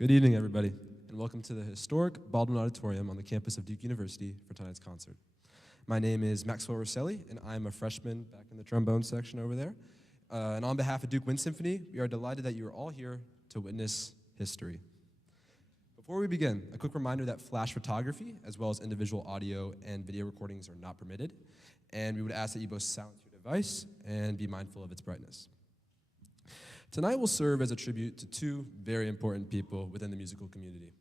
Good evening, everybody, and welcome to the historic Baldwin Auditorium on the campus of Duke University for tonight's concert. My name is Maxwell Rosselli, and I'm a freshman back in the trombone section over there. And on behalf of Duke Wind Symphony, we are delighted that you are all here to witness history. Before we begin, a quick reminder that flash photography, as well as individual audio and video recordings, are not permitted, and we would ask that you both silence your device and be mindful of its brightness. Tonight will serve as a tribute to two very important people within the musical community,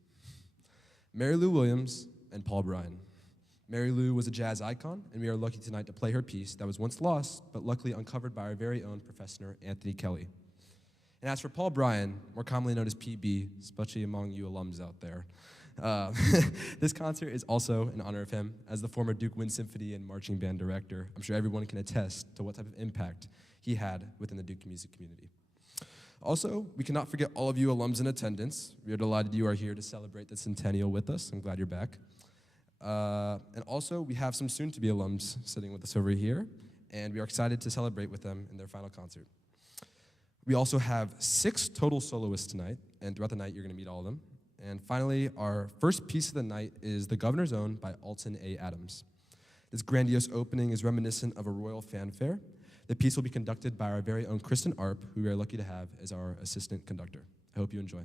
Mary Lou Williams and Paul Bryan. Mary Lou was a jazz icon, and we are lucky tonight to play her piece that was once lost, but luckily uncovered by our very own Professor Anthony Kelley. And as for Paul Bryan, more commonly known as PB, especially among you alums out there, this concert is also in honor of him. As the former Duke Wind Symphony and marching band director, I'm sure everyone can attest to what type of impact he had within the Duke music community. Also, we cannot forget all of you alums in attendance. We are delighted you are here to celebrate the centennial with us. I'm glad you're back. And also, we have some soon-to-be alums sitting with us over here, and we are excited to celebrate with them in their final concert. We also have 6 total soloists tonight, and throughout the night, you're going to meet all of them. And finally, our first piece of the night is The Governor's Own by Alton A. Adams. This grandiose opening is reminiscent of a royal fanfare. The piece will be conducted by our very own Kristen Arp, who we are lucky to have as our assistant conductor. I hope you enjoy.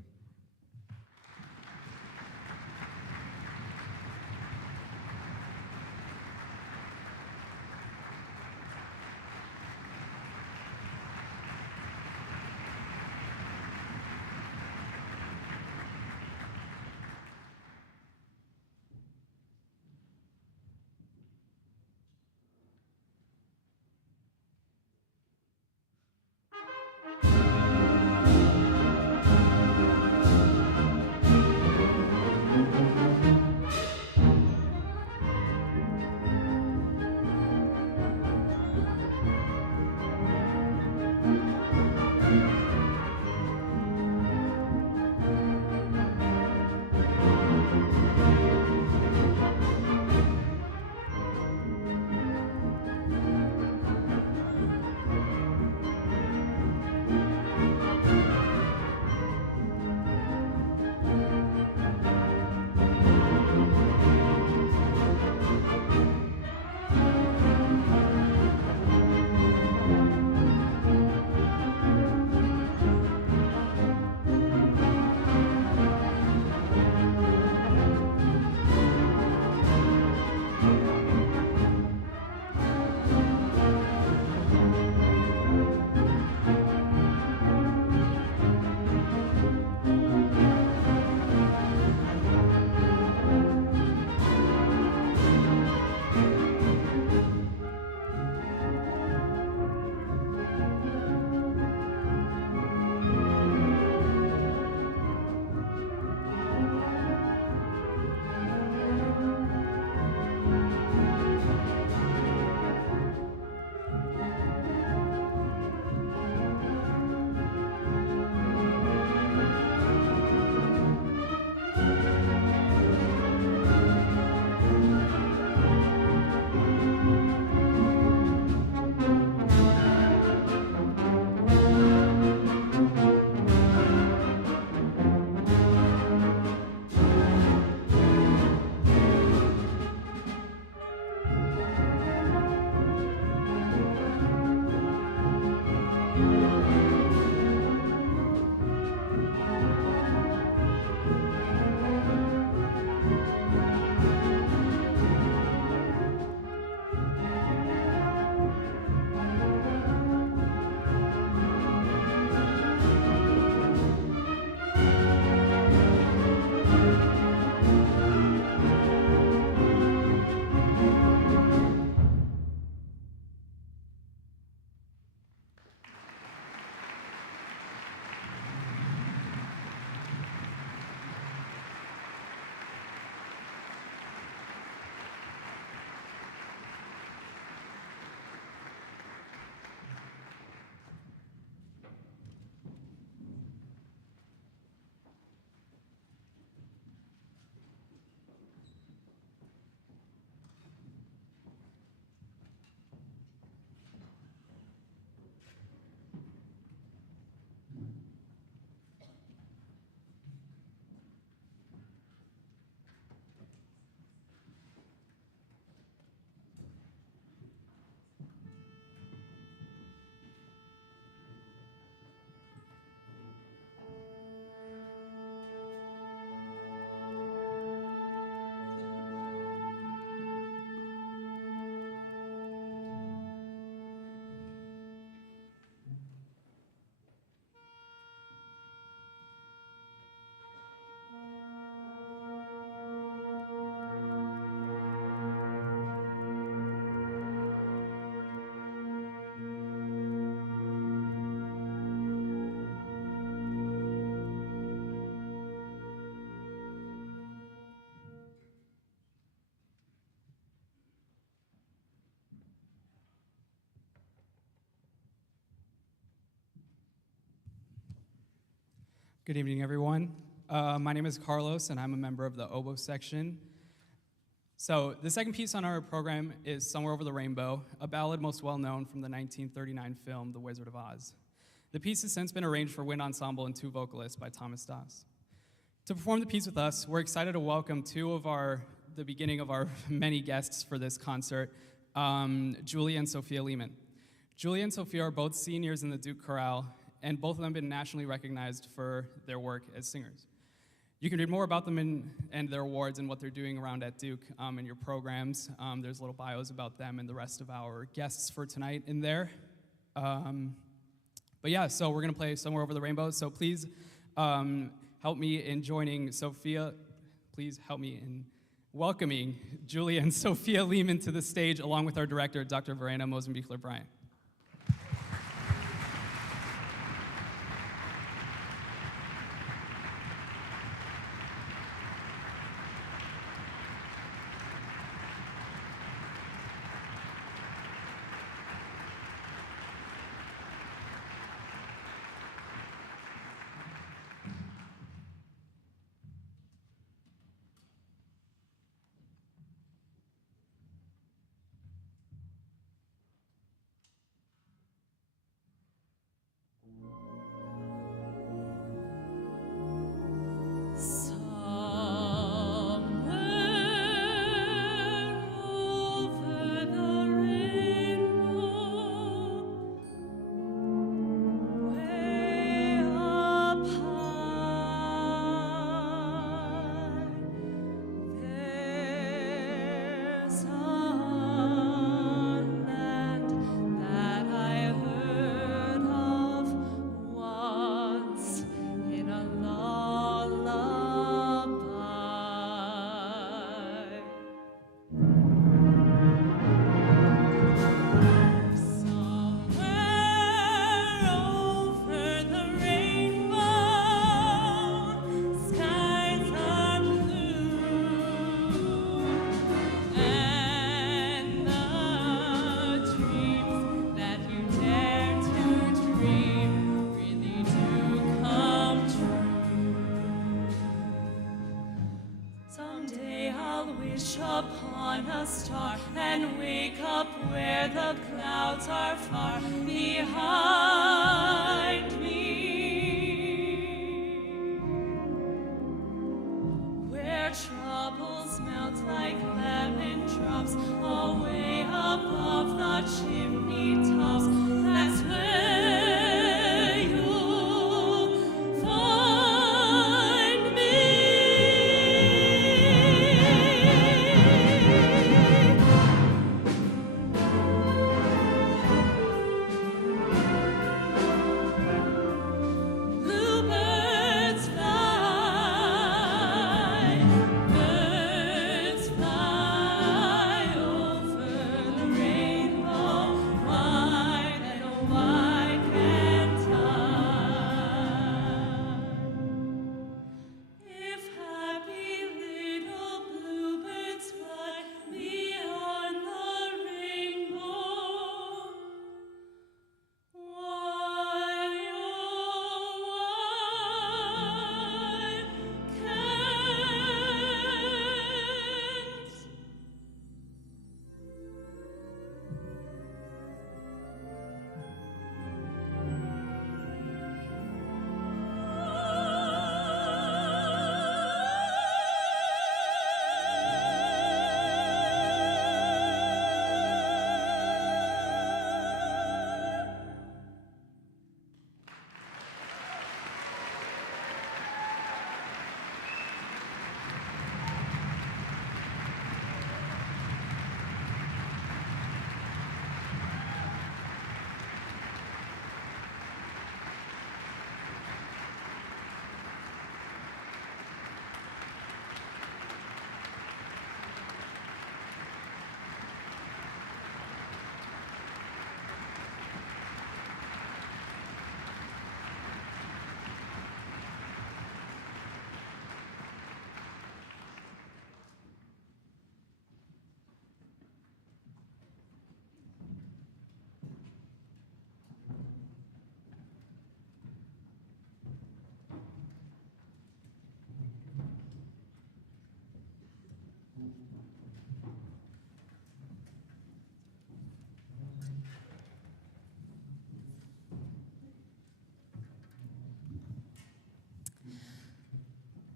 Good evening, everyone. My name is Carlos, and I'm a member of the oboe section. So the second piece on our program is Somewhere Over the Rainbow, a ballad most well known from the 1939 film The Wizard of Oz. The piece has since been arranged for wind ensemble and two vocalists by Thomas Doss. To perform the piece with us, we're excited to welcome the beginning of our many guests for this concert, Julia and Sophia Lehman. Julia and Sophia are both seniors in the Duke Chorale, and both of them have been nationally recognized for their work as singers. You can read more about them and their awards and what they're doing around at Duke in your programs. There's little bios about them and the rest of our guests for tonight in there. But yeah, so we're gonna play Somewhere Over the Rainbow. So please help me in joining Sophia. Please help me in welcoming Julia and Sophia Lehman to the stage, along with our director, Dr. Verena Mosenbichler-Bryant.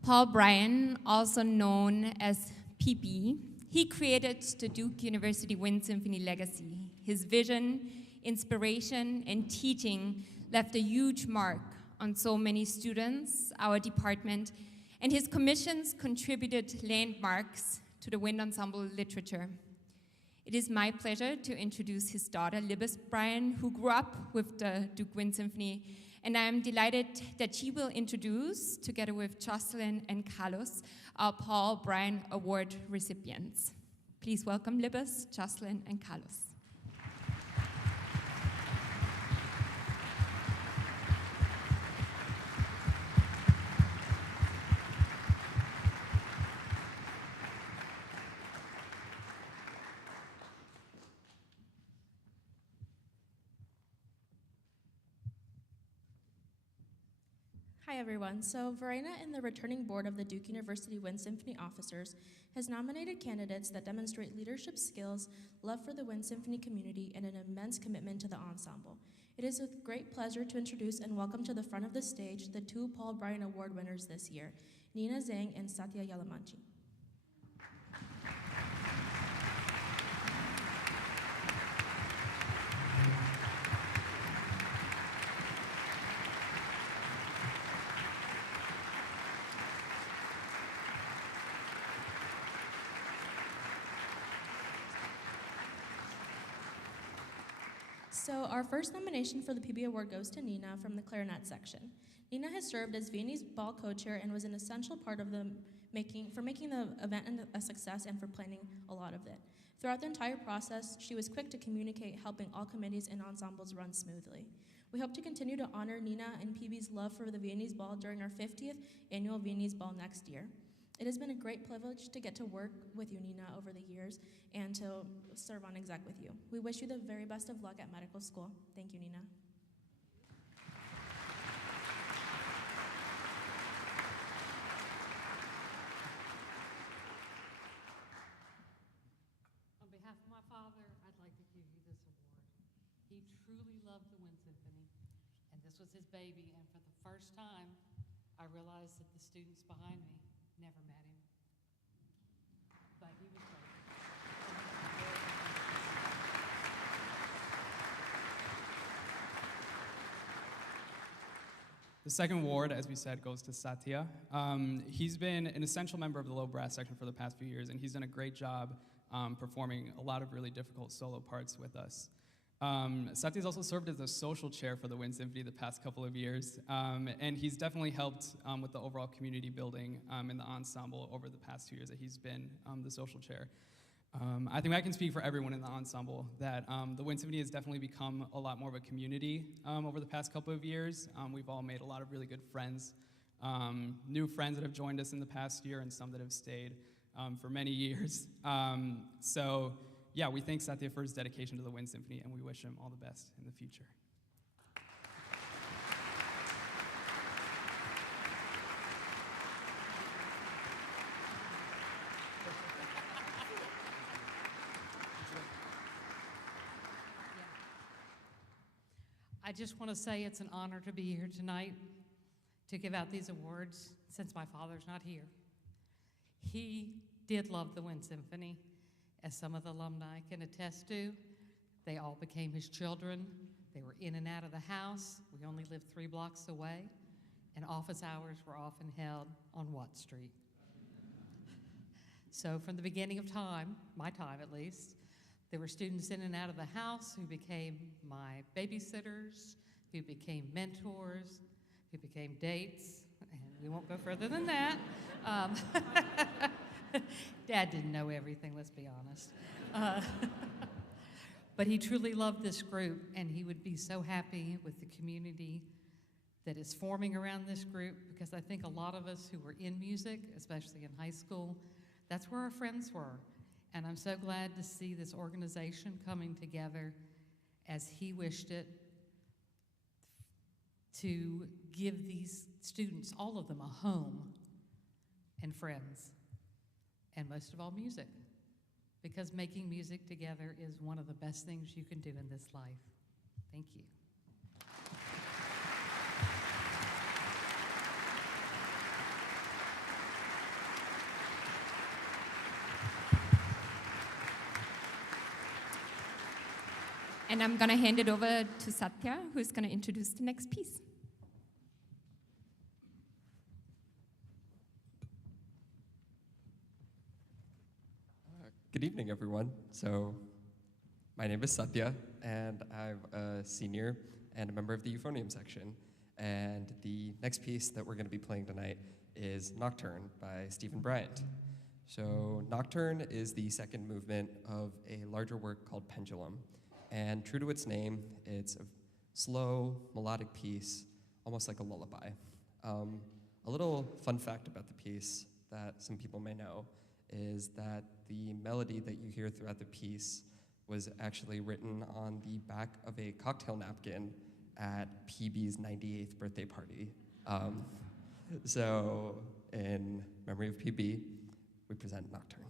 Paul Bryan, also known as PB, he created the Duke University Wind Symphony legacy. His vision, inspiration, and teaching left a huge mark on so many students, our department, and his commissions contributed landmarks to the wind ensemble literature. It is my pleasure to introduce his daughter, Libes Bryan, who grew up with the Duke Wind Symphony, and I am delighted that she will introduce, together with Jocelyn and Carlos, our Paul Bryan Award recipients. Please welcome Libes, Jocelyn, and Carlos. Hi everyone. So Verena and the returning board of the Duke University Wind Symphony officers has nominated candidates that demonstrate leadership skills, love for the Wind Symphony community, and an immense commitment to the ensemble. It is with great pleasure to introduce and welcome to the front of the stage the two Paul Bryan Award winners this year, Nina Zhang and Satya Yalamanchi. So our first nomination for the PB Award goes to Nina from the clarinet section. Nina has served as Viennese Ball co-chair and was an essential part of making the event a success and for planning a lot of it. Throughout the entire process, she was quick to communicate, helping all committees and ensembles run smoothly. We hope to continue to honor Nina and PB's love for the Viennese Ball during our 50th annual Viennese Ball next year. It has been a great privilege to get to work with you, Nina, over the years and to serve on exec with you. We wish you the very best of luck at medical school. Thank you, Nina. On behalf of my father, I'd like to give you this award. He truly loved the Wind Symphony, and this was his baby, and for the first time, I realized that the students behind me never met him. But he was great. The second award, as we said, goes to Satya. He's been an essential member of the low brass section for the past few years, and he's done a great job performing a lot of really difficult solo parts with us. Satya's also served as the social chair for the Wind Symphony the past couple of years, and he's definitely helped with the overall community building in the ensemble over the past 2 years that he's been the social chair. I think I can speak for everyone in the ensemble that the Wind Symphony has definitely become a lot more of a community over the past couple of years. We've all made a lot of really good friends, new friends that have joined us in the past year and some that have stayed for many years. So yeah, we thank Satya for his dedication to the Wind Symphony, and we wish him all the best in the future. I just want to say it's an honor to be here tonight to give out these awards since my father's not here. He did love the Wind Symphony, as some of the alumni can attest to. They all became his children. They were in and out of the house. We only lived 3 blocks away, and office hours were often held on Watt Street. So from the beginning of time, my time at least, there were students in and out of the house who became my babysitters, who became mentors, who became dates, and we won't go further than that. Dad didn't know everything, let's be honest. But he truly loved this group, and he would be so happy with the community that is forming around this group, because I think a lot of us who were in music, especially in high school, that's where our friends were. And I'm so glad to see this organization coming together as he wished it, to give these students, all of them, a home and friends, and most of all, music, because making music together is one of the best things you can do in this life. Thank you. And I'm going to hand it over to Satya, who's going to introduce the next piece. Good evening, everyone. So, my name is Satya, and I'm a senior and a member of the euphonium section. And the next piece that we're going to be playing tonight is Nocturne by Stephen Bryant. So, Nocturne is the second movement of a larger work called Pendulum. And true to its name, it's a slow, melodic piece, almost like a lullaby. A little fun fact about the piece that some people may know is that the melody that you hear throughout the piece was actually written on the back of a cocktail napkin at PB's 98th birthday party. So, in memory of PB, we present Nocturne.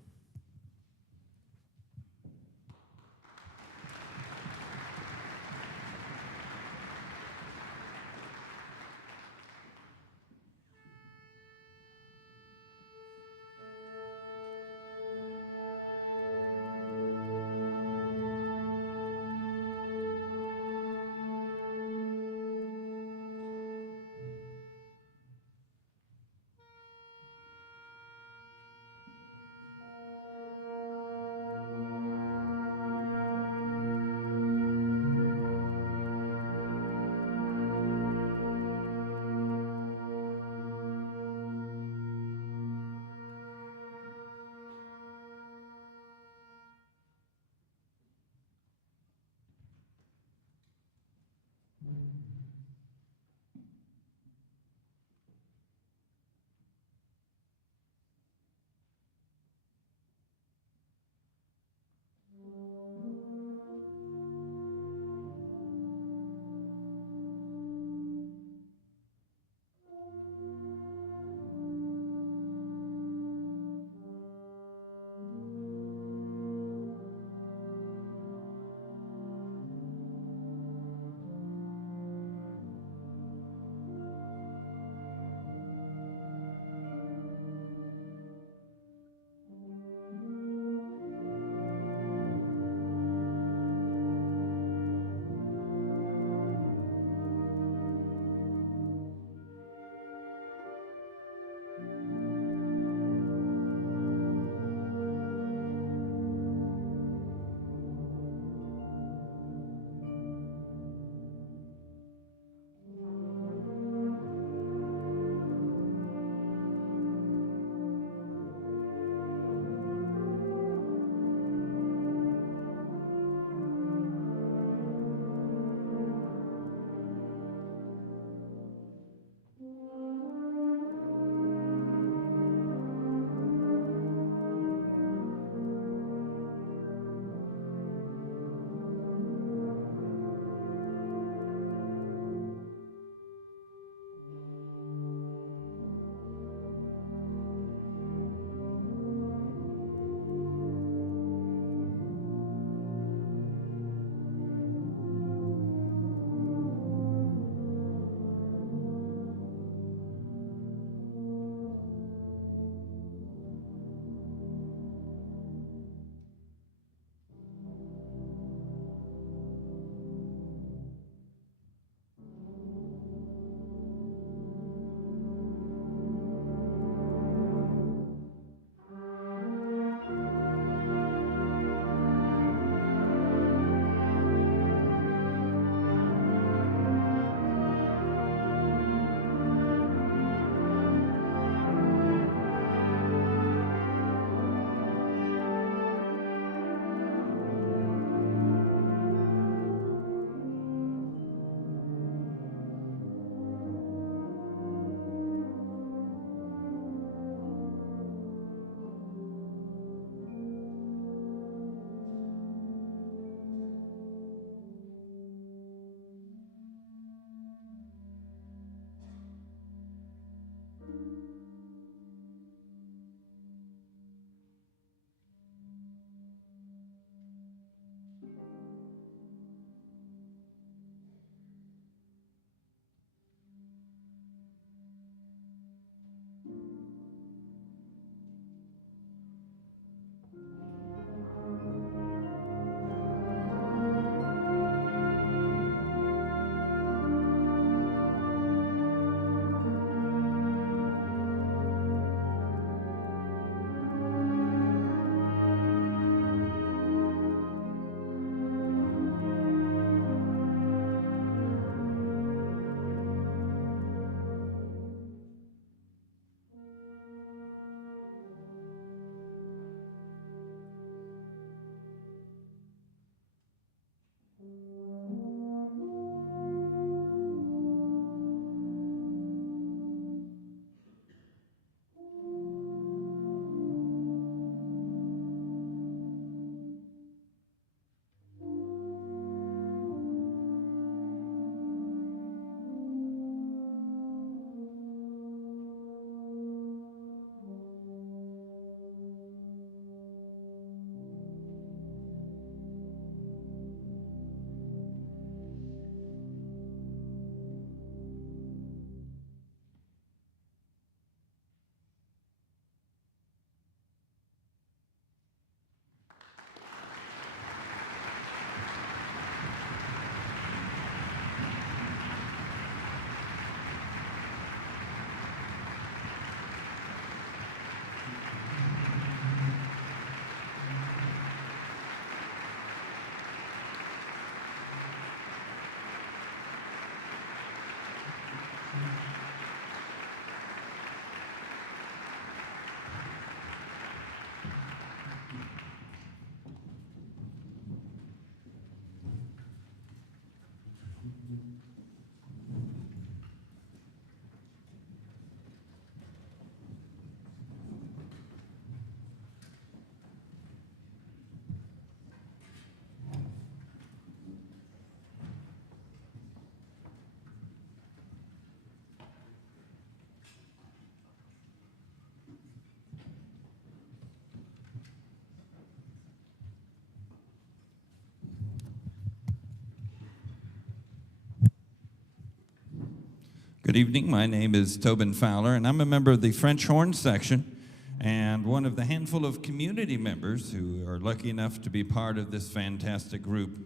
Good evening. My name is Tobin Fowler, and I'm a member of the French horn section and one of the handful of community members who are lucky enough to be part of this fantastic group.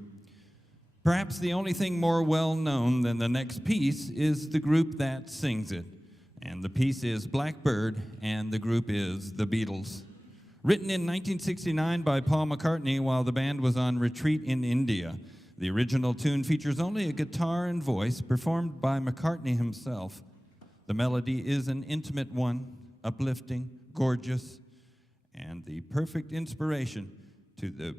Perhaps the only thing more well-known than the next piece is the group that sings it. And the piece is Blackbird, and the group is the Beatles. Written in 1969 by Paul McCartney while the band was on retreat in India. The original tune features only a guitar and voice performed by McCartney himself. The melody is an intimate one, uplifting, gorgeous, and the perfect inspiration to the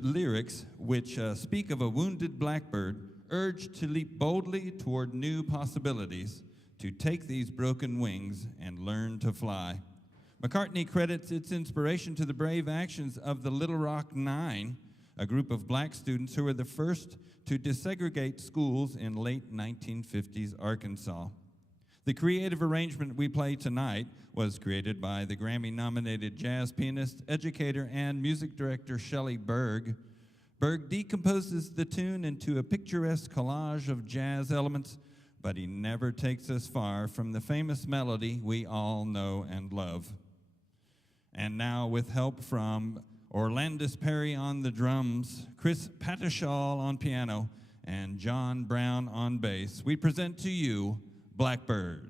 lyrics, which speak of a wounded blackbird urged to leap boldly toward new possibilities, to take these broken wings and learn to fly. McCartney credits its inspiration to the brave actions of the Little Rock Nine, a group of black students who were the first to desegregate schools in late 1950s Arkansas. The creative arrangement we play tonight was created by the Grammy-nominated jazz pianist, educator, and music director Shelley Berg. Berg decomposes the tune into a picturesque collage of jazz elements, but he never takes us far from the famous melody we all know and love. And now, with help from Orlandus Perry on the drums, Chris Pattishall on piano, and John Brown on bass, we present to you Blackbird.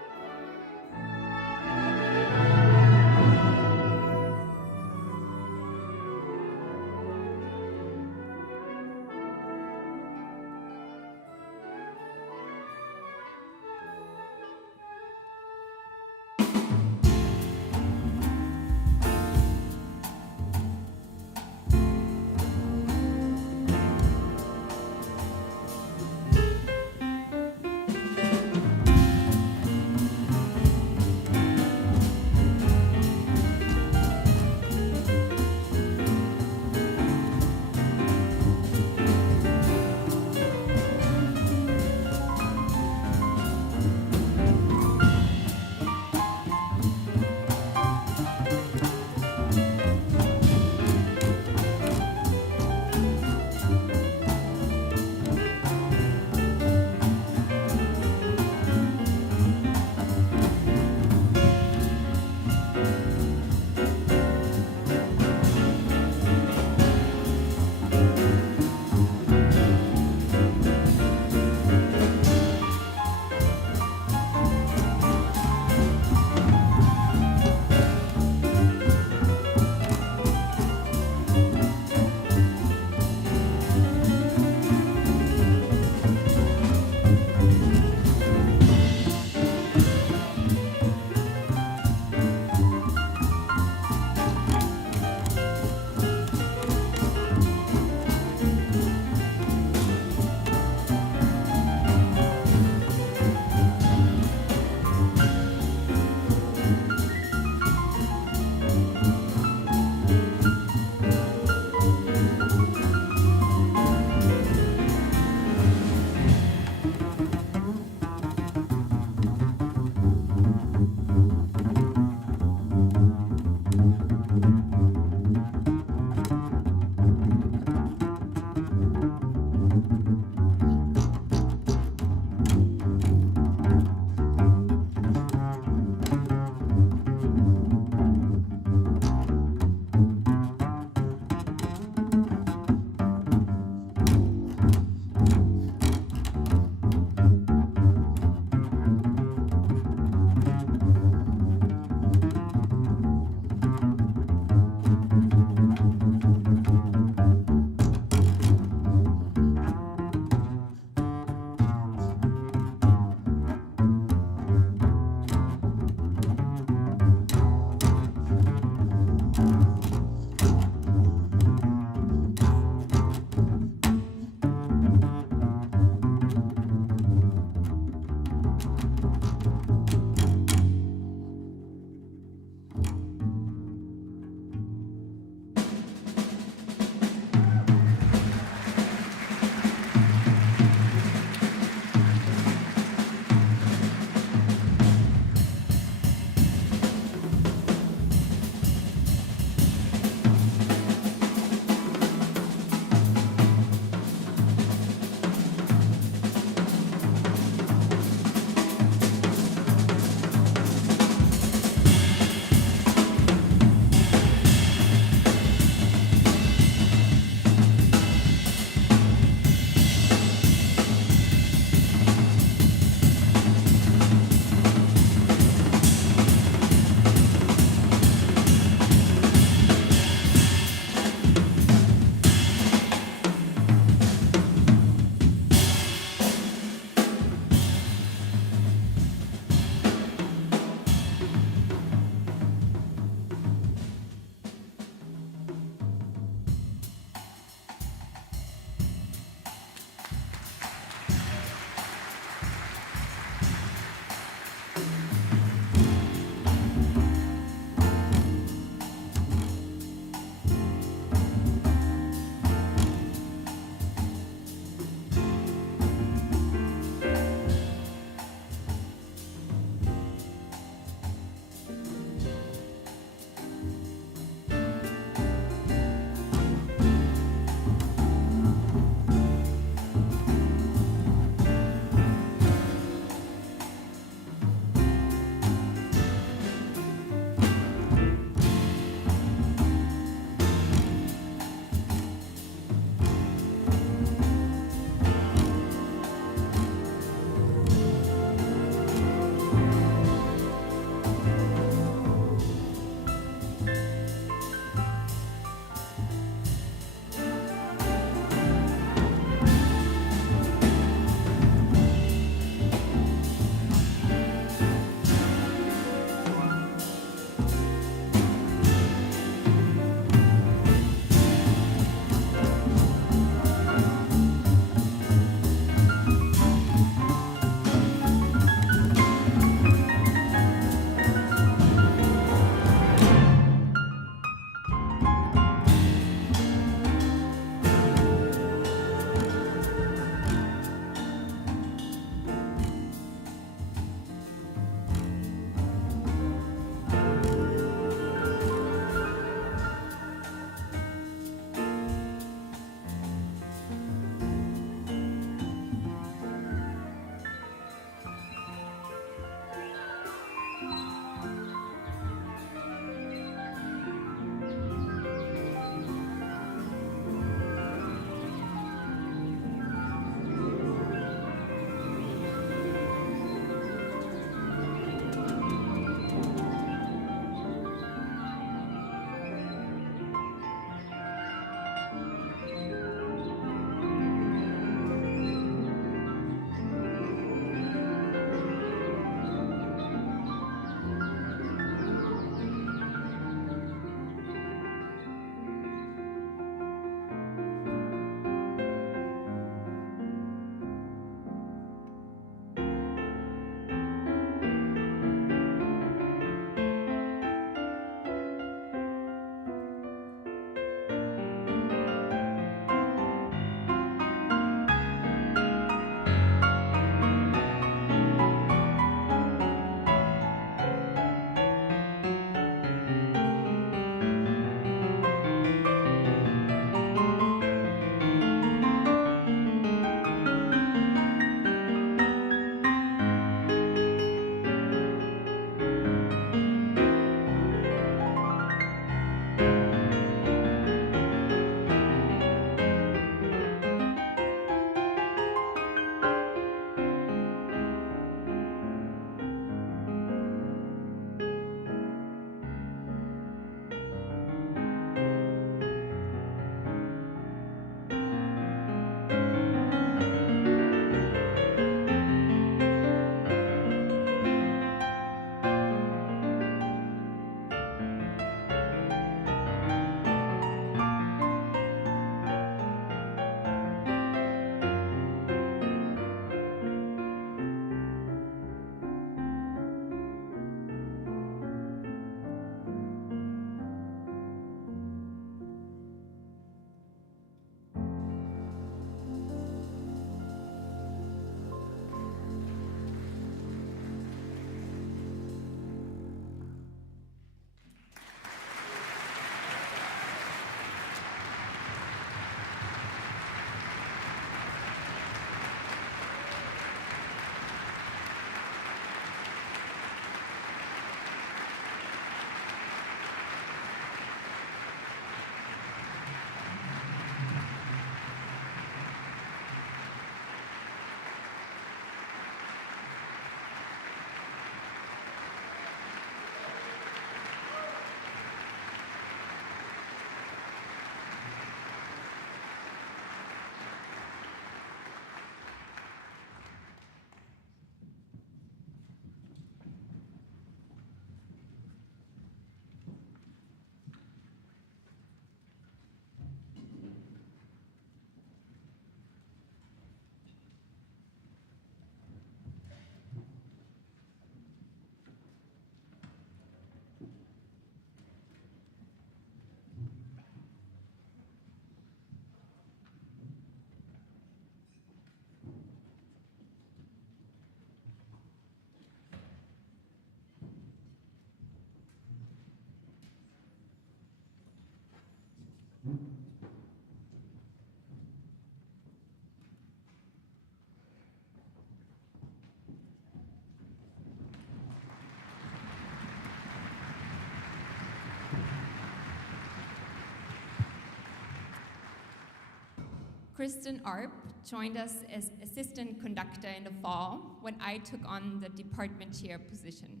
Kristen Arp joined us as assistant conductor in the fall when I took on the department chair position.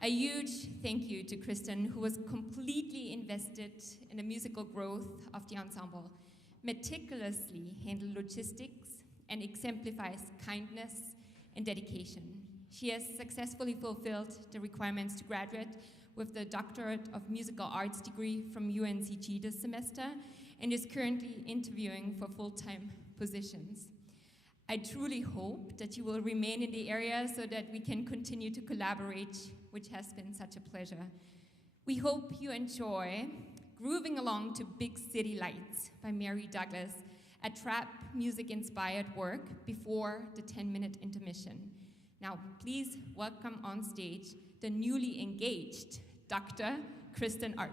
A huge thank you to Kristen, who was completely invested in the musical growth of the ensemble, meticulously handled logistics, and exemplifies kindness and dedication. She has successfully fulfilled the requirements to graduate with the Doctorate of Musical Arts degree from UNCG this semester and is currently interviewing for full-time positions. I truly hope that you will remain in the area so that we can continue to collaborate, which has been such a pleasure. We hope you enjoy Grooving Along to Big City Lights by Mary Douglas, a trap music-inspired work before the 10-minute intermission. Now, please welcome on stage the newly engaged Dr. Kristen Arp.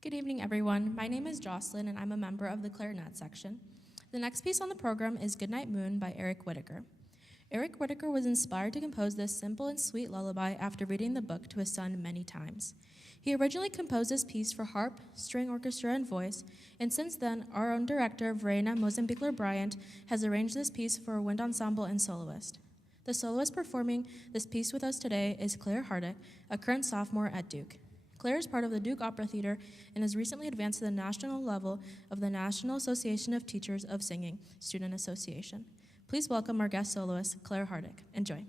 Good evening, everyone. My name is Jocelyn, and I'm a member of the clarinet section. The next piece on the program is Goodnight Moon by Eric Whitacre. Eric Whitacre was inspired to compose this simple and sweet lullaby after reading the book to his son many times. He originally composed this piece for harp, string orchestra, and voice, and since then, our own director, Verena Mosenbichler-Bryant, has arranged this piece for a wind ensemble and soloist. The soloist performing this piece with us today is Claire Hardick, a current sophomore at Duke. Claire is part of the Duke Opera Theater and has recently advanced to the national level of the National Association of Teachers of Singing Student Association. Please welcome our guest soloist, Claire Hardick. Enjoy.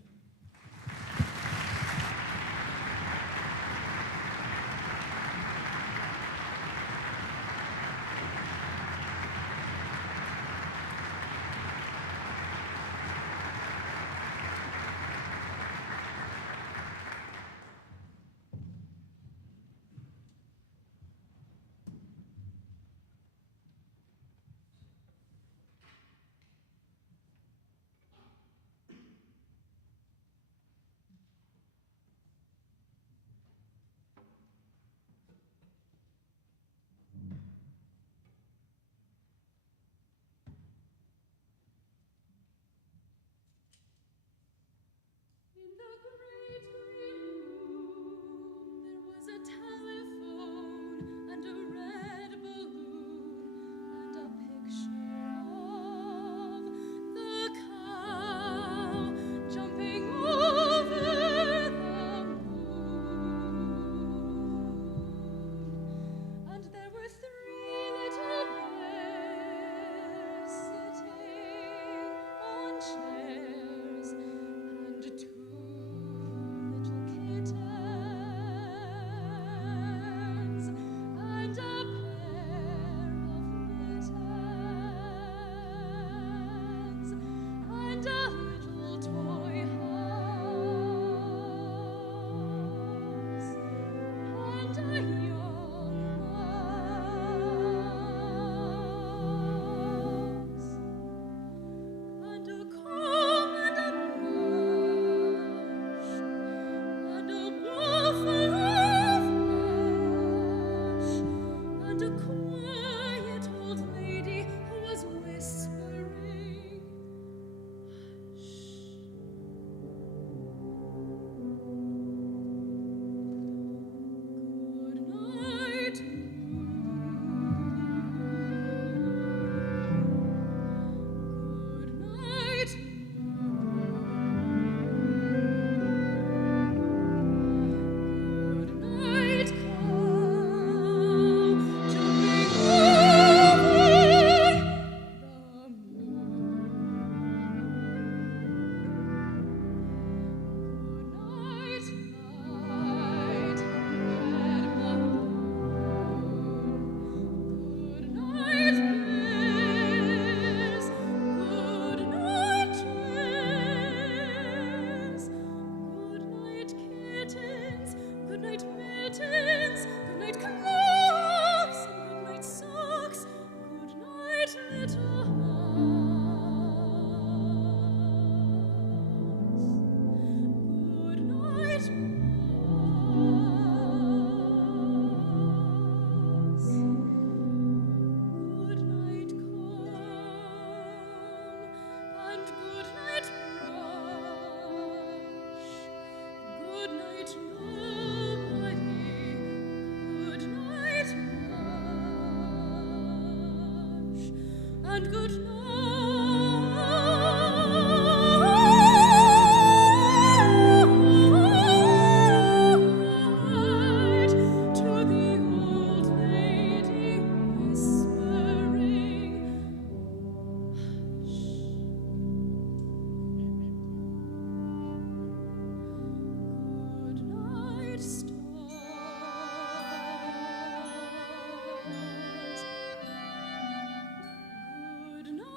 Good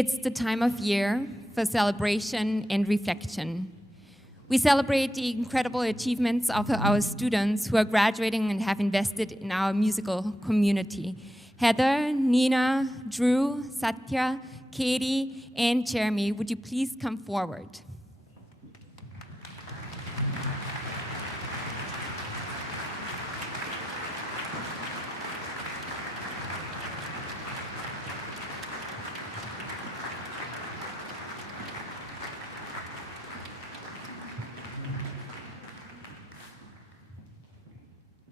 It's the time of year for celebration and reflection. We celebrate the incredible achievements of our students who are graduating and have invested in our musical community. Heather, Nina, Drew, Satya, Katie, and Jeremy, would you please come forward?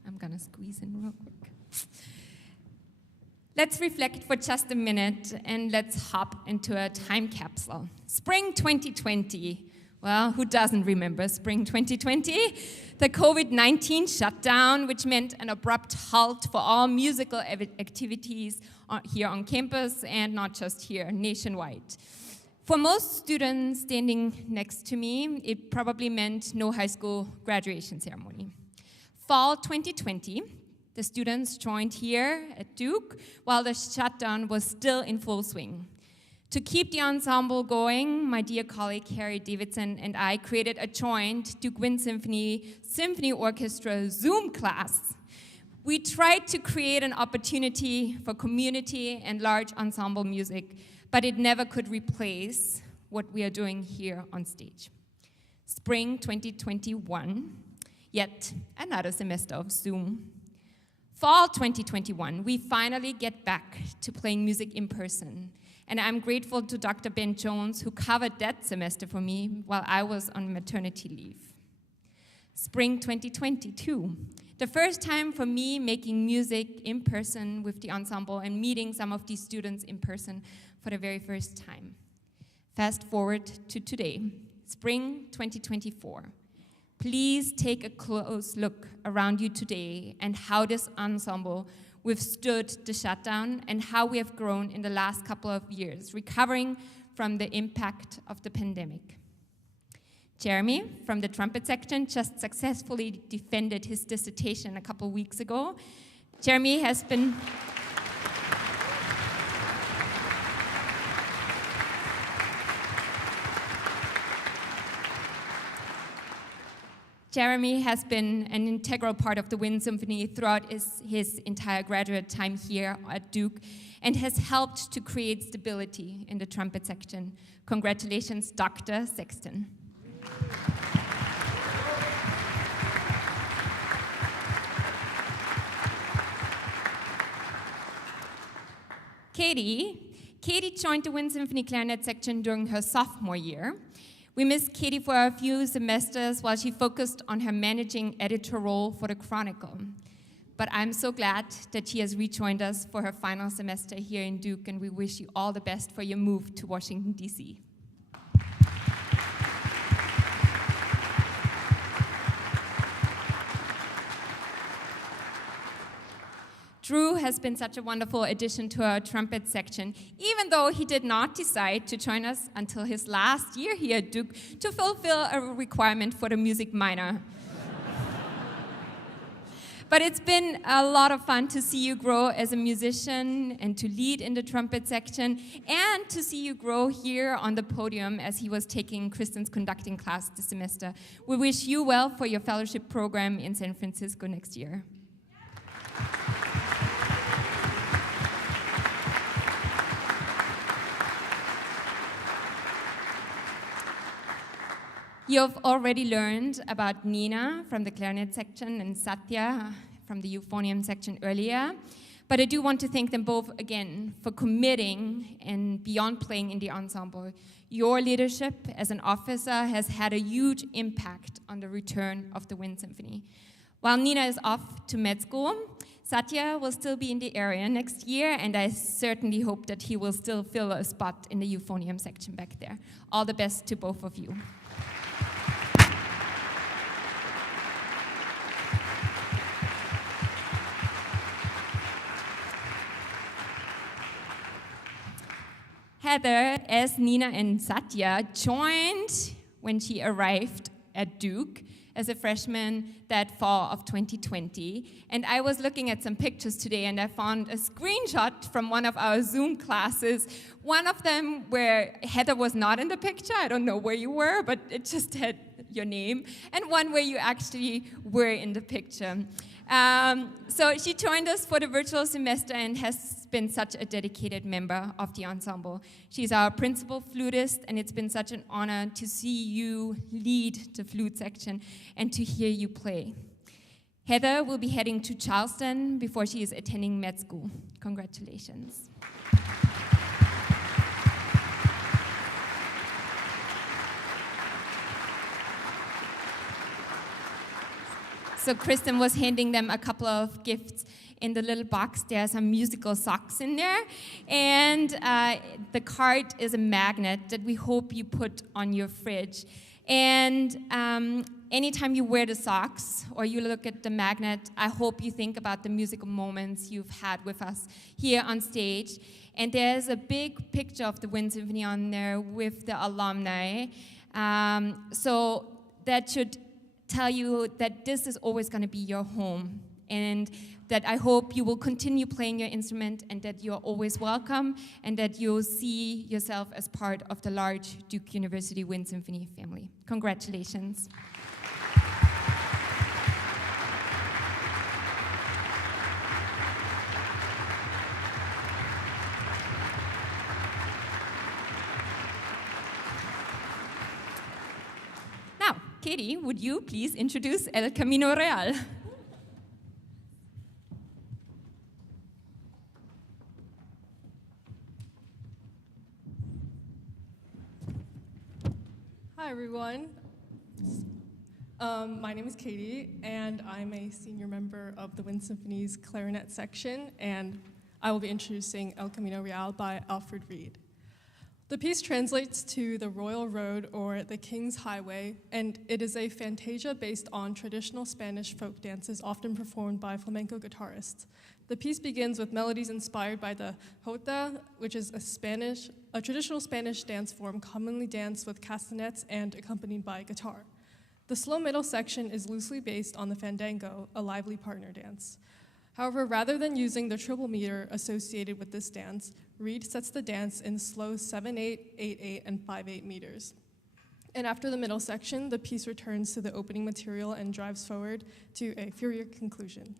I'm gonna squeeze in real quick. Let's reflect for just a minute and let's hop into a time capsule. Spring 2020. Well, who doesn't remember spring 2020? The COVID-19 shutdown, which meant an abrupt halt for all musical activities here on campus and not just here, nationwide. For most students standing next to me, it probably meant no high school graduation ceremony. Fall 2020, the students joined here at Duke while the shutdown was still in full swing. To keep the ensemble going, my dear colleague Harry Davidson and I created a joint Duke Wind Symphony Orchestra Zoom class. We tried to create an opportunity for community and large ensemble music, but it never could replace what we are doing here on stage. Spring 2021, yet another semester of Zoom. Fall 2021, we finally get back to playing music in person. And I'm grateful to Dr. Ben Jones, who covered that semester for me while I was on maternity leave. Spring 2022, the first time for me making music in person with the ensemble and meeting some of these students in person for the very first time. Fast forward to today, spring 2024. Please take a close look around you today and how this ensemble withstood the shutdown and how we have grown in the last couple of years, recovering from the impact of the pandemic. Jeremy, from the trumpet section, just successfully defended his dissertation a couple weeks ago. Jeremy has been... Jeremy has been an integral part of the Wind Symphony throughout his entire graduate time here at Duke and has helped to create stability in the trumpet section. Congratulations, Dr. Sexton. Katie joined the Wind Symphony clarinet section during her sophomore year. We missed Katie for a few semesters while she focused on her managing editor role for the Chronicle. But I'm so glad that she has rejoined us for her final semester here in Duke, and we wish you all the best for your move to Washington, D.C. Drew has been such a wonderful addition to our trumpet section, even though he did not decide to join us until his last year here at Duke to fulfill a requirement for the music minor. But it's been a lot of fun to see you grow as a musician and to lead in the trumpet section and to see you grow here on the podium as he was taking Kristen's conducting class this semester. We wish you well for your fellowship program in San Francisco next year. You have already learned about Nina from the clarinet section and Satya from the euphonium section earlier, but I do want to thank them both again for committing and beyond playing in the ensemble. Your leadership as an officer has had a huge impact on the return of the Wind Symphony. While Nina is off to med school, Satya will still be in the area next year, and I certainly hope that he will still fill a spot in the euphonium section back there. All the best to both of you. Heather, as Nina and Satya joined when she arrived at Duke as a freshman that fall of 2020. And I was looking at some pictures today, and I found a screenshot from one of our Zoom classes. One of them where Heather was not in the picture. I don't know where you were, but it just had your name. And one where you actually were in the picture. So she joined us for the virtual semester and has been such a dedicated member of the ensemble. She's our principal flutist, and it's been such an honor to see you lead the flute section and to hear you play. Heather will be heading to Charleston before she is attending med school. Congratulations. So Kristen was handing them a couple of gifts in the little box. There are some musical socks in there. And the card is a magnet that we hope you put on your fridge. And anytime you wear the socks or you look at the magnet, I hope you think about the musical moments you've had with us here on stage. And there's a big picture of the Wind Symphony on there with the alumni. So that should tell you that this is always going to be your home, and that I hope you will continue playing your instrument, and that you're always welcome, and that you'll see yourself as part of the large Duke University Wind Symphony family. Congratulations. Katie, would you please introduce El Camino Real? Hi, everyone. My name is Katie, and I'm a senior member of the Wind Symphony's clarinet section, and I will be introducing El Camino Real by Alfred Reed. The piece translates to the Royal Road, or the King's Highway, and it is a fantasia based on traditional Spanish folk dances often performed by flamenco guitarists. The piece begins with melodies inspired by the jota, which is a traditional Spanish dance form commonly danced with castanets and accompanied by guitar. The slow middle section is loosely based on the fandango, a lively partner dance. However, rather than using the triple meter associated with this dance, Reed sets the dance in slow 7/8, 8/8, and 5/8 meters. And after the middle section, the piece returns to the opening material and drives forward to a Fourier conclusion.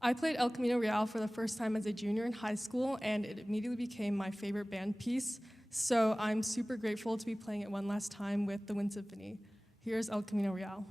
I played El Camino Real for the first time as a junior in high school, and it immediately became my favorite band piece, so I'm super grateful to be playing it one last time with the Wind Symphony. Here's El Camino Real.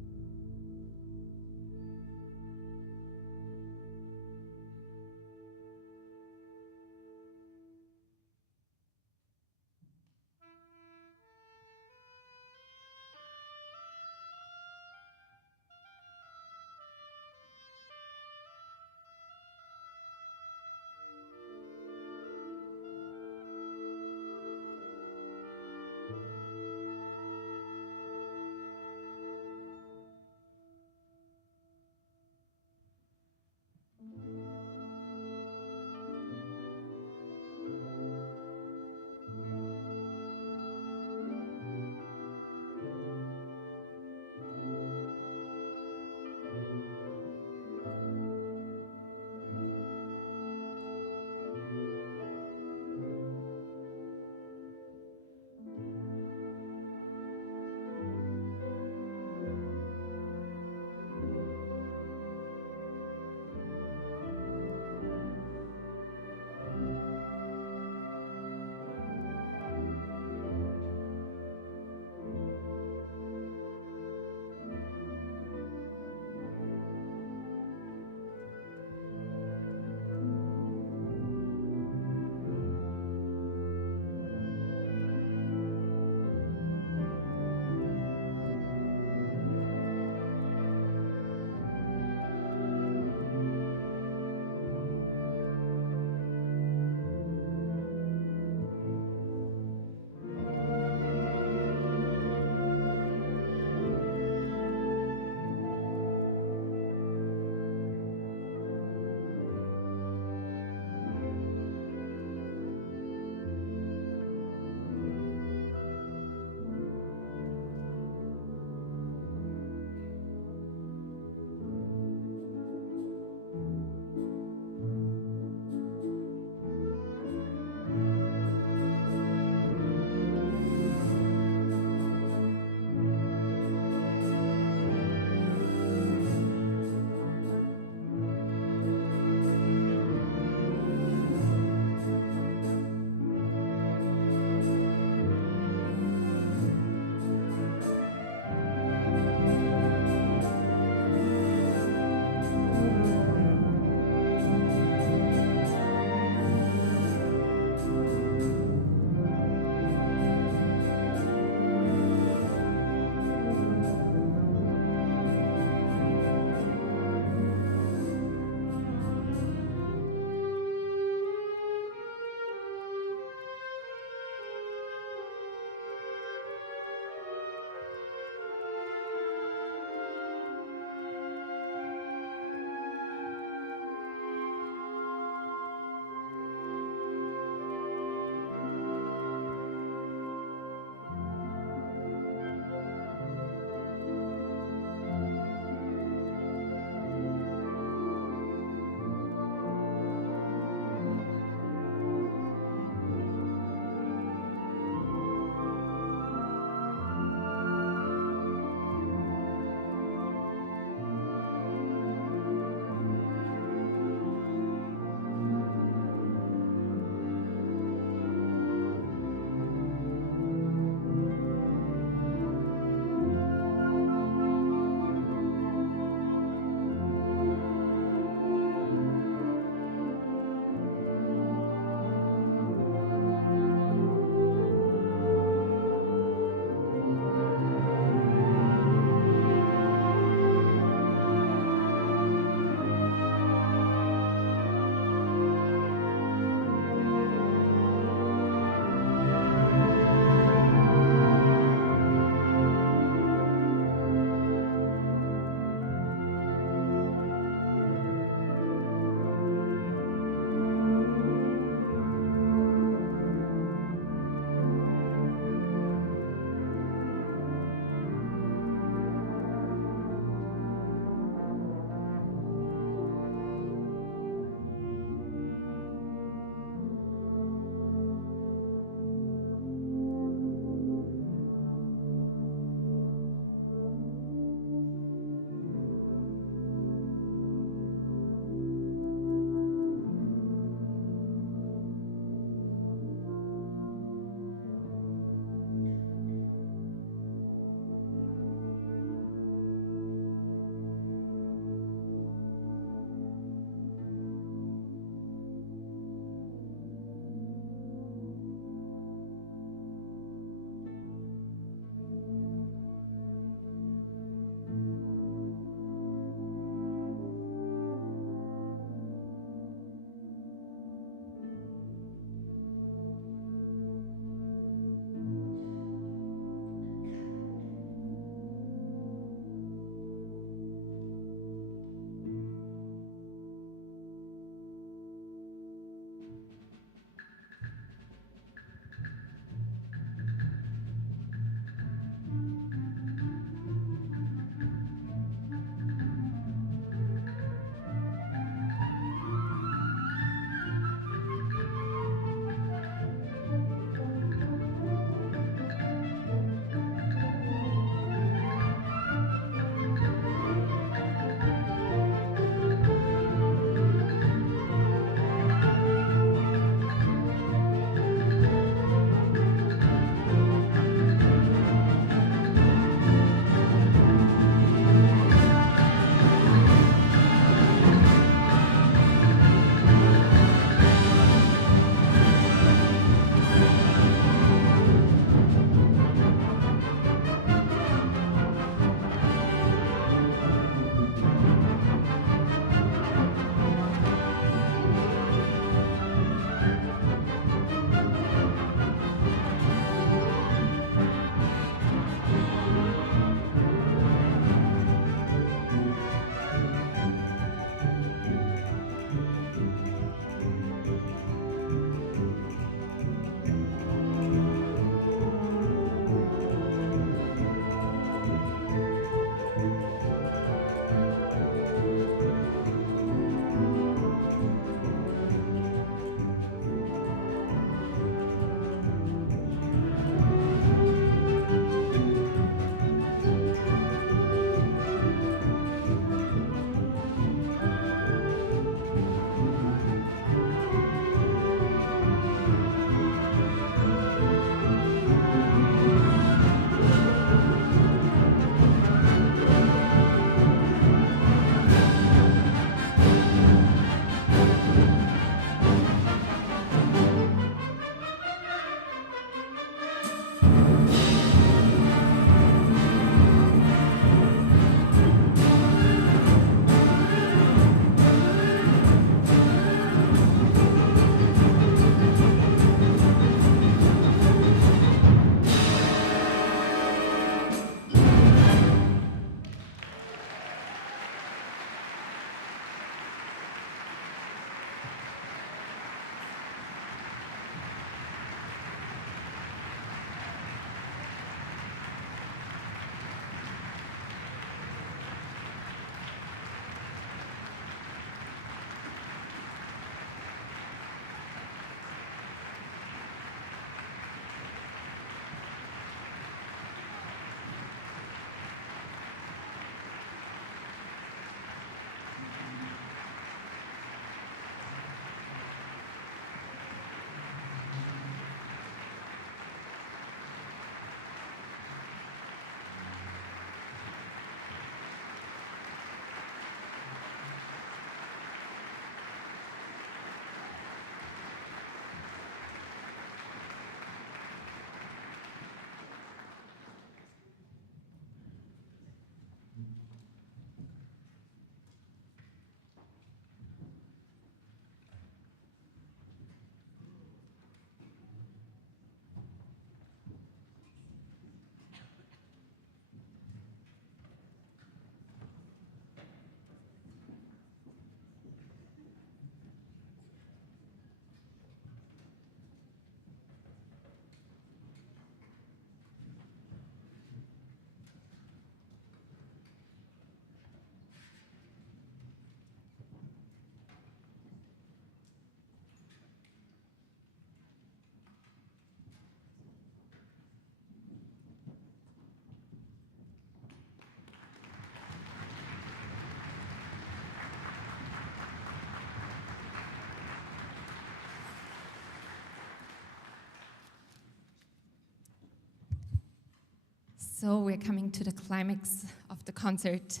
So we're coming to the climax of the concert.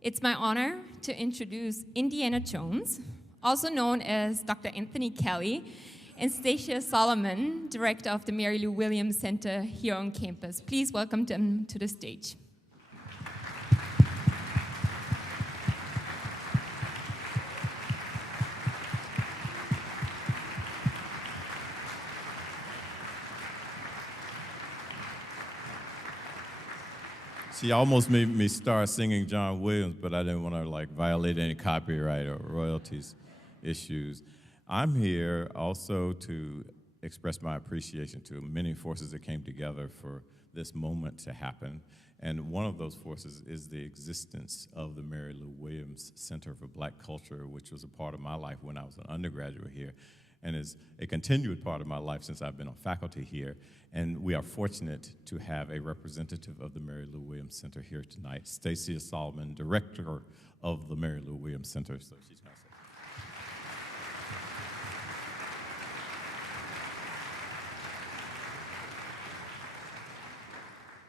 It's my honor to introduce Indiana Jones, also known as Dr. Anthony Kelley, and Stacia Solomon, director of the Mary Lou Williams Center here on campus. Please welcome them to the stage. She almost made me start singing John Williams, but I didn't want to violate any copyright or royalties issues. I'm here also to express my appreciation to many forces that came together for this moment to happen. And one of those forces is the existence of the Mary Lou Williams Center for Black Culture, which was a part of my life when I was an undergraduate here, and is a continued part of my life since I've been on faculty here. And we are fortunate to have a representative of the Mary Lou Williams Center here tonight, Stacia Solomon, director of the Mary Lou Williams Center. So she's going to say.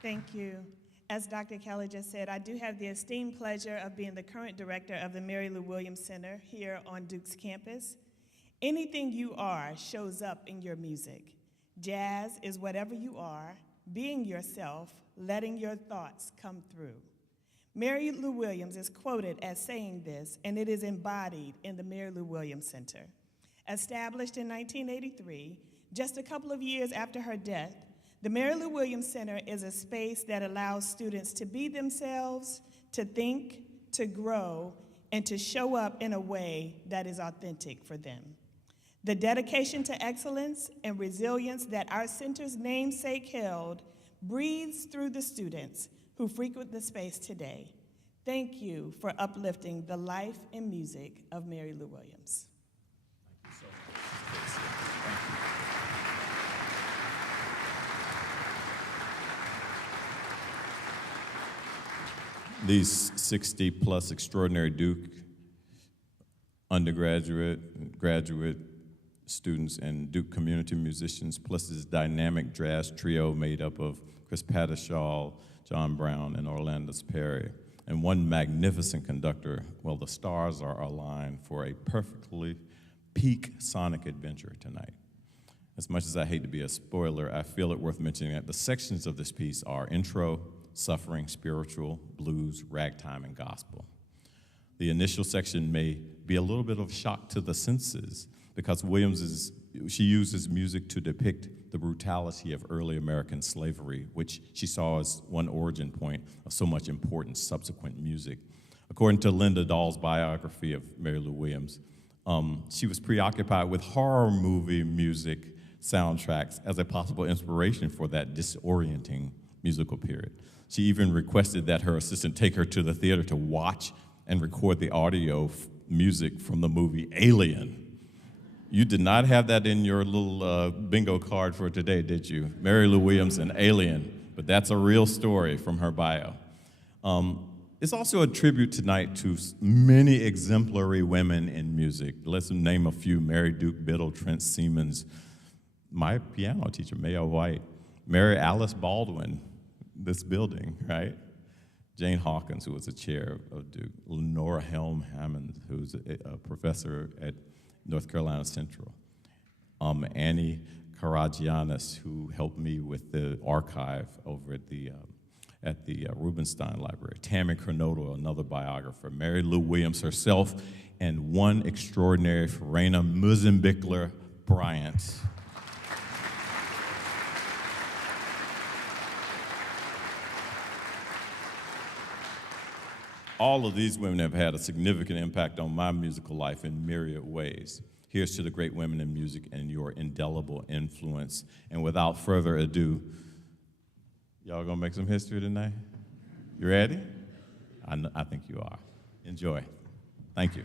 Thank you. As Dr. Kelley just said, I do have the esteemed pleasure of being the current director of the Mary Lou Williams Center here on Duke's campus. Anything you are shows up in your music. Jazz is whatever you are, being yourself, letting your thoughts come through. Mary Lou Williams is quoted as saying this, and it is embodied in the Mary Lou Williams Center. Established in 1983, just a couple of years after her death, the Mary Lou Williams Center is a space that allows students to be themselves, to think, to grow, and to show up in a way that is authentic for them. The dedication to excellence and resilience that our center's namesake held breathes through the students who frequent the space today. Thank you for uplifting the life and music of Mary Lou Williams. Thank you so much. Thank you. These 60-plus extraordinary Duke undergraduate, graduate students and Duke community musicians, plus this dynamic jazz trio made up of Chris Pattishall, John Brown, and Orlandus Perry, and one magnificent conductor. Well, the stars are aligned for a perfectly peak sonic adventure tonight. As much as I hate to be a spoiler, I feel it worth mentioning that the sections of this piece are intro, suffering, spiritual, blues, ragtime, and gospel. The initial section may be a little bit of shock to the senses, because she uses music to depict the brutality of early American slavery, which she saw as one origin point of so much important subsequent music. According to Linda Dahl's biography of Mary Lou Williams, she was preoccupied with horror movie music soundtracks as a possible inspiration for that disorienting musical period. She even requested that her assistant take her to the theater to watch and record the audio music from the movie Alien. You did not have that in your little bingo card for today, did you? Mary Lou Williams and Alien, but that's a real story from her bio. It's also a tribute tonight to many exemplary women in music. Let's name a few: Mary Duke Biddle, Trent Siemens, my piano teacher, Mayo White, Mary Alice Baldwin, this building, right? Jane Hawkins, who was the chair of Duke, Lenora Helm Hammond, who's a professor at North Carolina Central, Annie Karagianis, who helped me with the archive over at the Rubenstein Library, Tammy Cronoto, another biographer, Mary Lou Williams herself, and one extraordinary Verena Musenbichler Bryant. All of these women have had a significant impact on my musical life in myriad ways. Here's to the great women in music and your indelible influence. And without further ado, y'all gonna make some history tonight? You ready? I think you are. Enjoy. Thank you.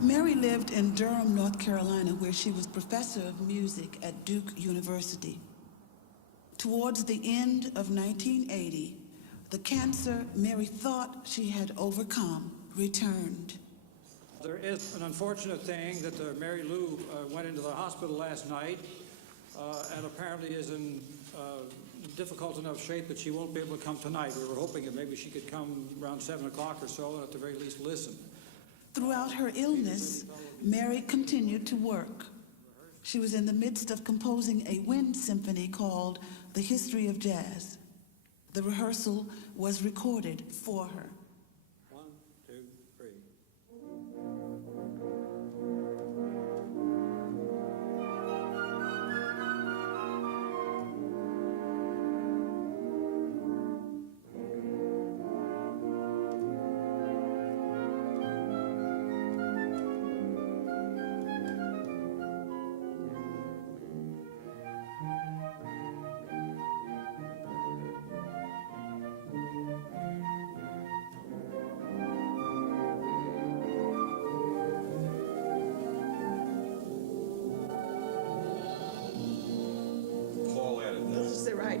Mary lived in Durham, North Carolina, where she was professor of music at Duke University. Towards the end of 1980, the cancer Mary thought she had overcome returned. There is an unfortunate thing that Mary Lou went into the hospital last night and apparently is in difficult enough shape that she won't be able to come tonight. We were hoping that maybe she could come around 7 o'clock or so and at the very least listen. Throughout her illness, Mary continued to work. She was in the midst of composing a wind symphony called The History of Jazz. The rehearsal was recorded for her. 1, 2, 3.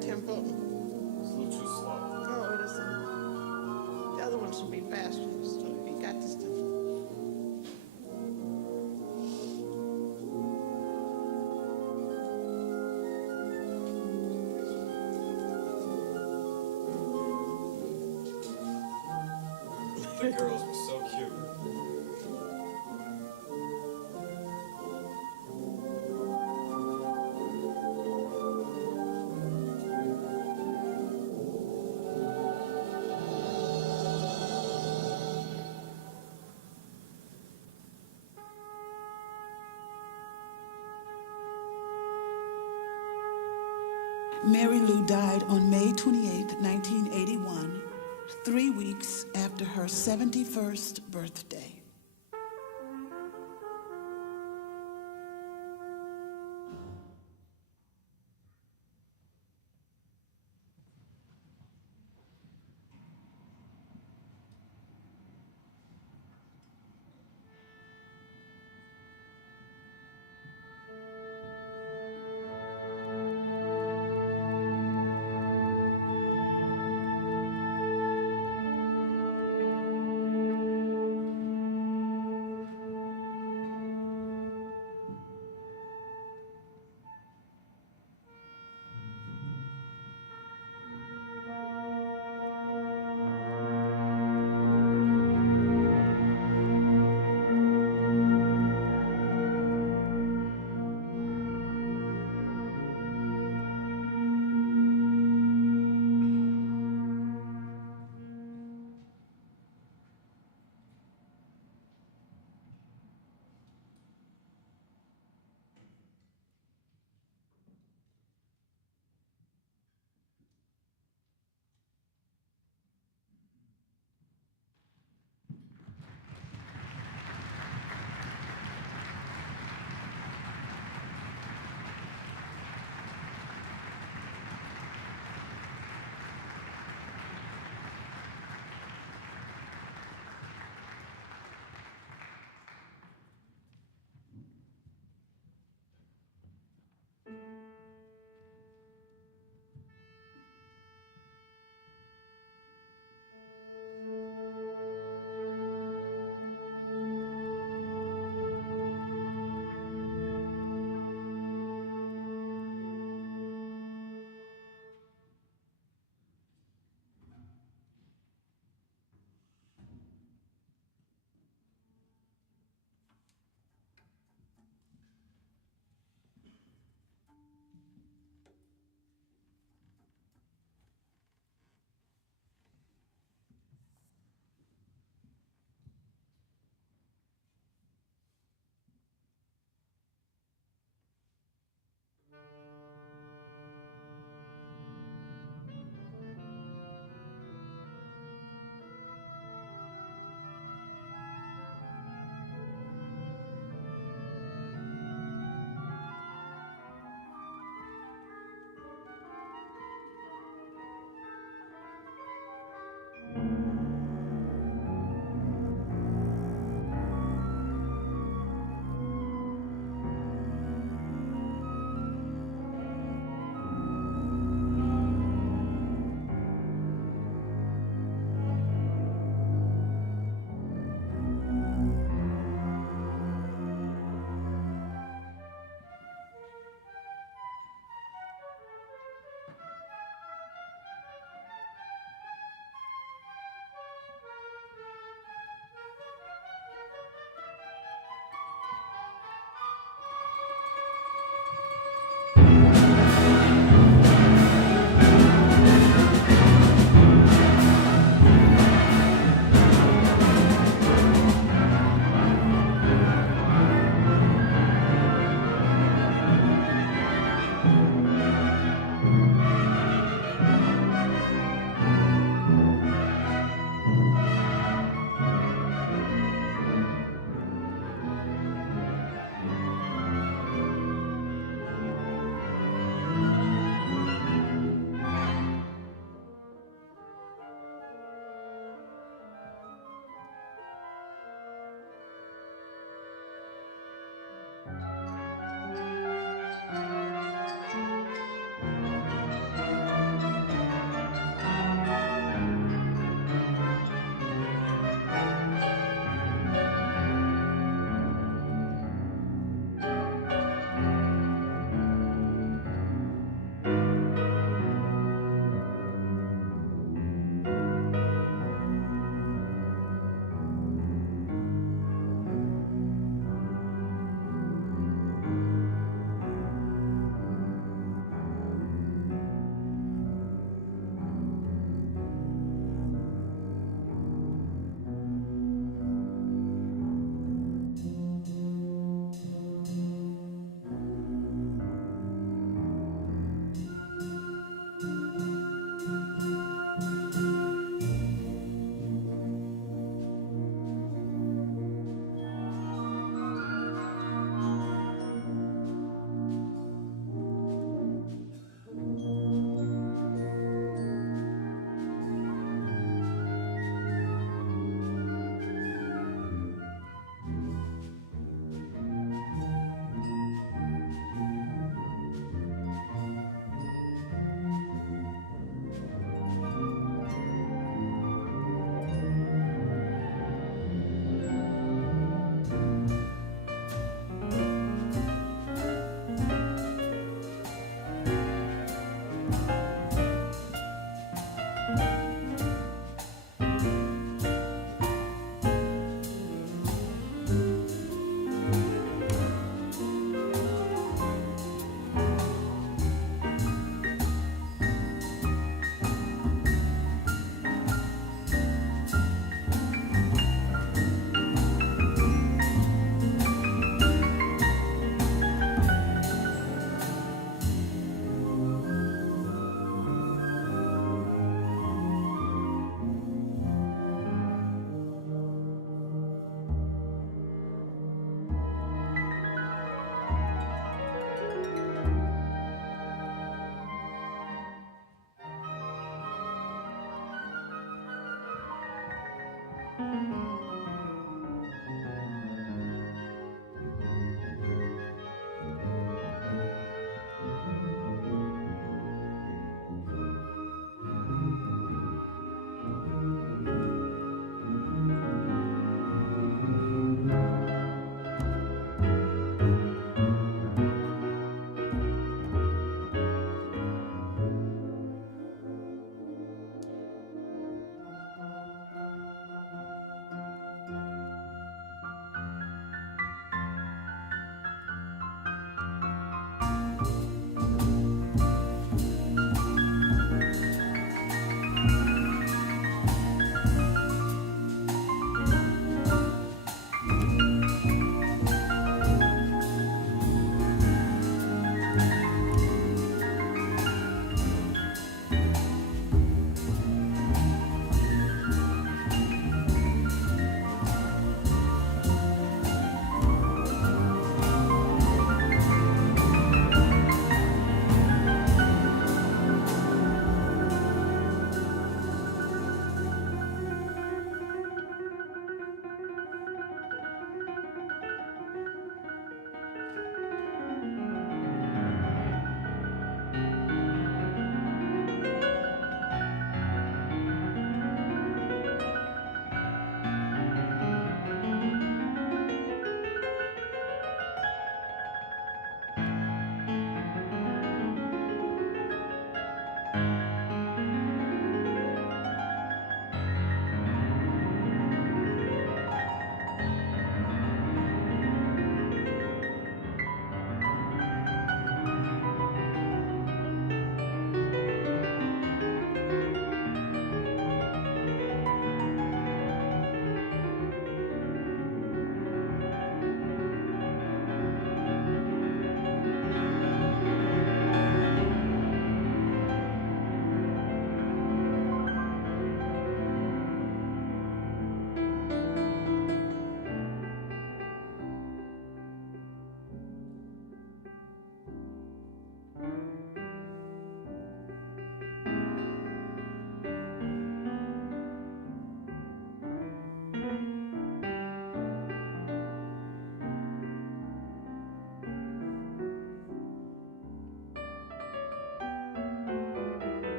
Tempo. It's a little too slow. Oh, it isn't. The other ones will be faster, so you got this stuff. The girls were so cute. Mary Lou died on May 28, 1981, 3 weeks after her 71st birthday.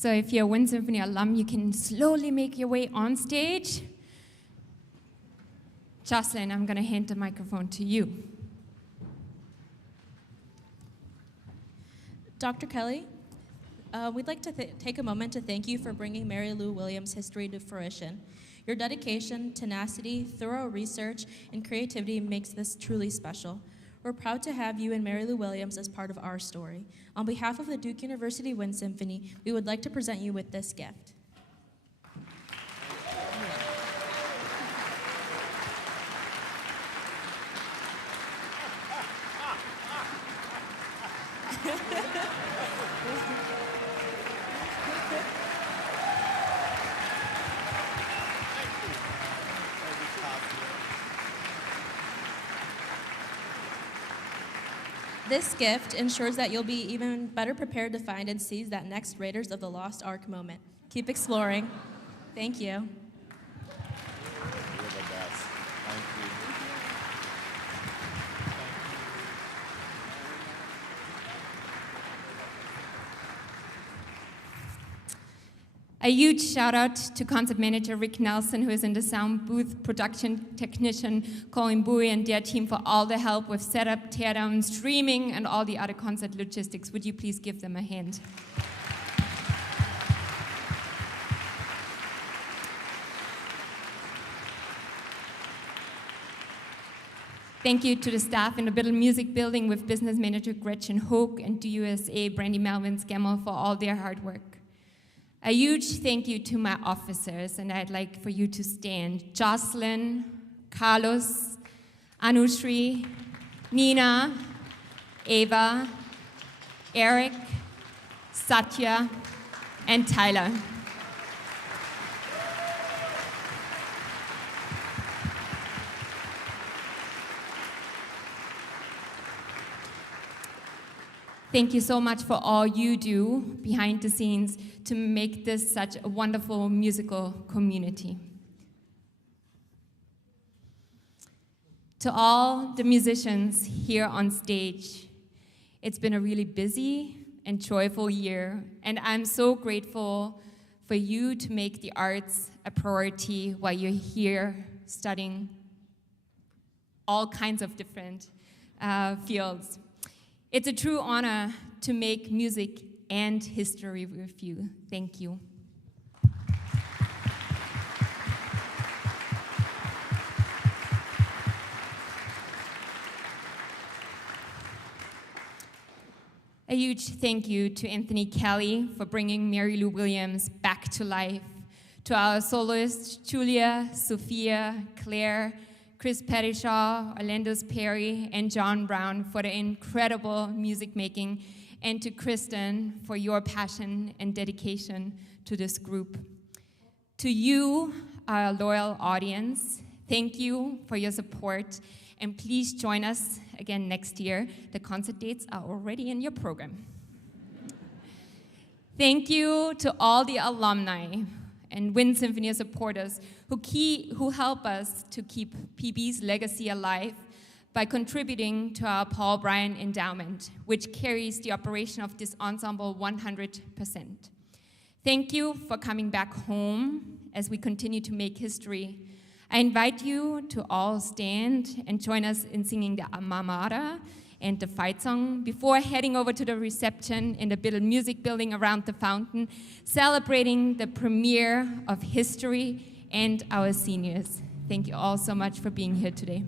So if you're a Wind Symphony alum, you can slowly make your way on stage. Jocelyn, I'm going to hand the microphone to you. Dr. Kelley, we'd like to take a moment to thank you for bringing Mary Lou Williams' history to fruition. Your dedication, tenacity, thorough research, and creativity makes this truly special. We're proud to have you and Mary Lou Williams as part of our story. On behalf of the Duke University Wind Symphony, we would like to present you with this gift. This gift ensures that you'll be even better prepared to find and seize that next Raiders of the Lost Ark moment. Keep exploring. Thank you. You're the best. Thank you. A huge shout out to concert manager Rick Nelson, who is in the sound booth, production technician Colin Bowie and their team for all the help with setup, teardown, streaming, and all the other concert logistics. Would you please give them a hand? Thank you to the staff in the Biddle Music Building with business manager Gretchen Hoke and DUSA Brandy Melvin Scammell for all their hard work. A huge thank you to my officers, and I'd like for you to stand. Jocelyn, Carlos, Anushri, Nina, Ava, Eric, Satya, and Tyler. Thank you so much for all you do behind the scenes to make this such a wonderful musical community. To all the musicians here on stage, it's been a really busy and joyful year, and I'm so grateful for you to make the arts a priority while you're here studying all kinds of different fields. It's a true honor to make music and history with you. Thank you. A huge thank you to Anthony Kelley for bringing Mary Lou Williams back to life, to our soloists, Julia, Sophia, Claire, Chris Pattishall, Orlandus Perry, and John Brown for the incredible music making, and to Kristen for your passion and dedication to this group. To you, our loyal audience, thank you for your support, and please join us again next year. The concert dates are already in your program. Thank you to all the alumni and Wind Symphony supporters who help us to keep PB's legacy alive by contributing to our Paul Bryan endowment, which carries the operation of this ensemble 100%. Thank you for coming back home as we continue to make history. I invite you to all stand and join us in singing the Alma Mater and the fight song before heading over to the reception in the Biddle Music Building around the fountain, celebrating the premiere of history and our seniors. Thank you all so much for being here today.